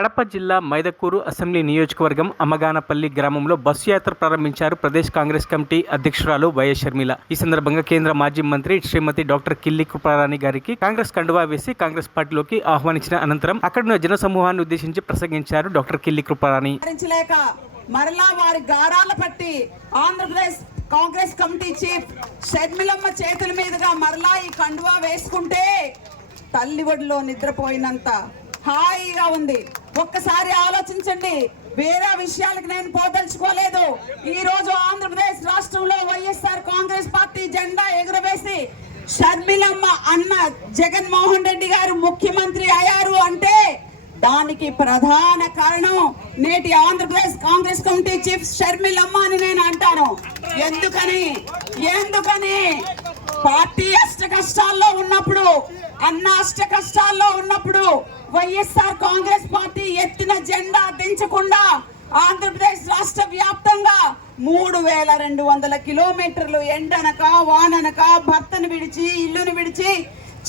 కడప జిల్లా మైదకూరు అసెంబ్లీ నియోజకవర్గం అమ్మగానపల్లి గ్రామంలో బస్సు యాత్ర ప్రారంభించారు ప్రదేశ్ కాంగ్రెస్ కమిటీ అధ్యక్షురాలు వైఎస్ షర్మిల. ఈ సందర్భంగా కేంద్ర మాజీ మంత్రి శ్రీమతి డాక్టర్ కిల్లి కృపారాణి గారికి కాంగ్రెస్ కండువా వేసి కాంగ్రెస్ పార్టీలోకి ఆహ్వానించిన అనంతరం అక్కడున్న జన సమూహాన్ని ఉద్దేశించి ప్రసంగించారు డాక్టర్ కిల్లి కృపారాణి మరలా వారి గారాల పట్టి ఆంధ్రప్రదేశ్ కాంగ్రెస్ కమిటీ చీఫ్ షర్మిలమ్మ చేతుల మీదుగా మరలా ఈ కండువా వేసుకుంటే తల్లి ఒడిలో నిద్రపోయినంత హాయిగా ఉంది. ఒక్కసారి ఆలోచించండి. వేరే విషయాలకు నేను పోదలుచుకోలేదు. ఈ రోజు ఆంధ్రప్రదేశ్ రాష్ట్రంలో వైఎస్ఆర్ కాంగ్రెస్ పార్టీ జెండా ఎగురవేసి షర్మిలమ్మ అన్న జగన్మోహన్ రెడ్డి గారు ముఖ్యమంత్రి అయ్యారు అంటే దానికి ప్రధాన కారణం నేటి ఆంధ్రప్రదేశ్ కాంగ్రెస్ కమిటీ చీఫ్ షర్మిలమ్మ అని నేను అంటాను. ఎందుకని? ఎందుకని? పార్టీ అష్ట కష్టాల్లో ఉన్నప్పుడు అన్న అష్ట కష్టాల్లో ఉన్నప్పుడు వైఎస్ఆర్ కాంగ్రెస్ పార్టీ ఎత్తిన జెండా దించకుండా ఆంధ్రప్రదేశ్ రాష్ట్ర వ్యాప్తంగా మూడు వేల రెండు వందల కిలోమీటర్లు ఎండనక వాననక భర్తను విడిచి ఇల్లును విడిచి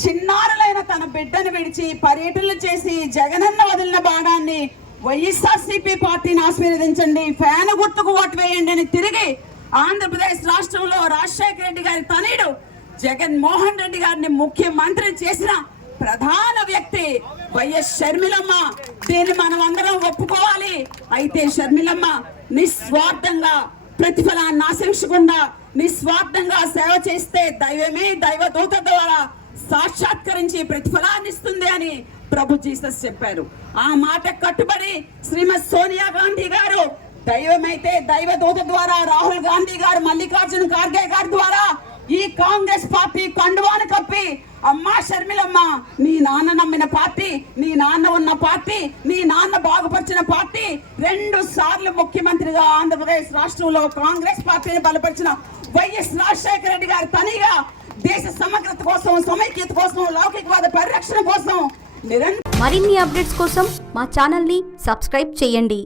చిన్నారులైన తన బిడ్డను విడిచి పర్యటనలు చేసి జగనన్న వదిలిన బాణాన్ని వైఎస్ఆర్సీపీ పార్టీని ఆశీర్వదించండి. ఫ్యాన్ గుర్తుకు ఓటు వేయండి అని తిరిగి ఆంధ్రప్రదేశ్ రాష్ట్రంలో రాజశేఖర రెడ్డి గారి తనయుడు జగన్ మోహన్ రెడ్డి గారిని ముఖ్యమంత్రి చేసిన ప్రధాన వ్యక్తి వైఎస్ షర్మిలమ్మ. దీన్ని మనం అందరం ఒప్పుకోవాలి. అయితే షర్మిలమ్మ నిస్వార్థంగా ప్రతిఫలాన్ని ఆశించకుండా నిస్వార్థంగా సేవ చేస్తే దైవమే దైవదూత ద్వారా సాక్షాత్కరించి ప్రతిఫలాన్ని ఇస్తుంది అని ప్రభు జీసస్ చెప్పారు. ఆ మాట కట్టుబడి శ్రీమతి సోనియా గాంధీ గారు దైవమైతే దైవదూత ద్వారా రాహుల్ గాంధీ గారు మల్లికార్జున ఖార్గే గారి ద్వారా ఈ కాంగ్రెస్ పార్టీ కండువాను కప్పి అమ్మా షర్మిలమ్మ నీ నాన్న నమ్మిన పార్టీ నీ నాన్న ఉన్న పార్టీ నీ నాన్న బాగుపరిచిన పార్టీ రెండు సార్లు ముఖ్యమంత్రిగా ఆంధ్రప్రదేశ్ రాష్ట్రంలో కాంగ్రెస్ పార్టీని బలపరిచిన వైఎస్ రాజశేఖర రెడ్డి గారి తనిగా దేశ సమగ్రత కోసం సమైక్యత కోసం లౌకికవాద పరిరక్షణ కోసం మరిన్ని అప్డేట్స్ కోసం మా ఛానల్ని సబ్స్క్రైబ్ చేయండి.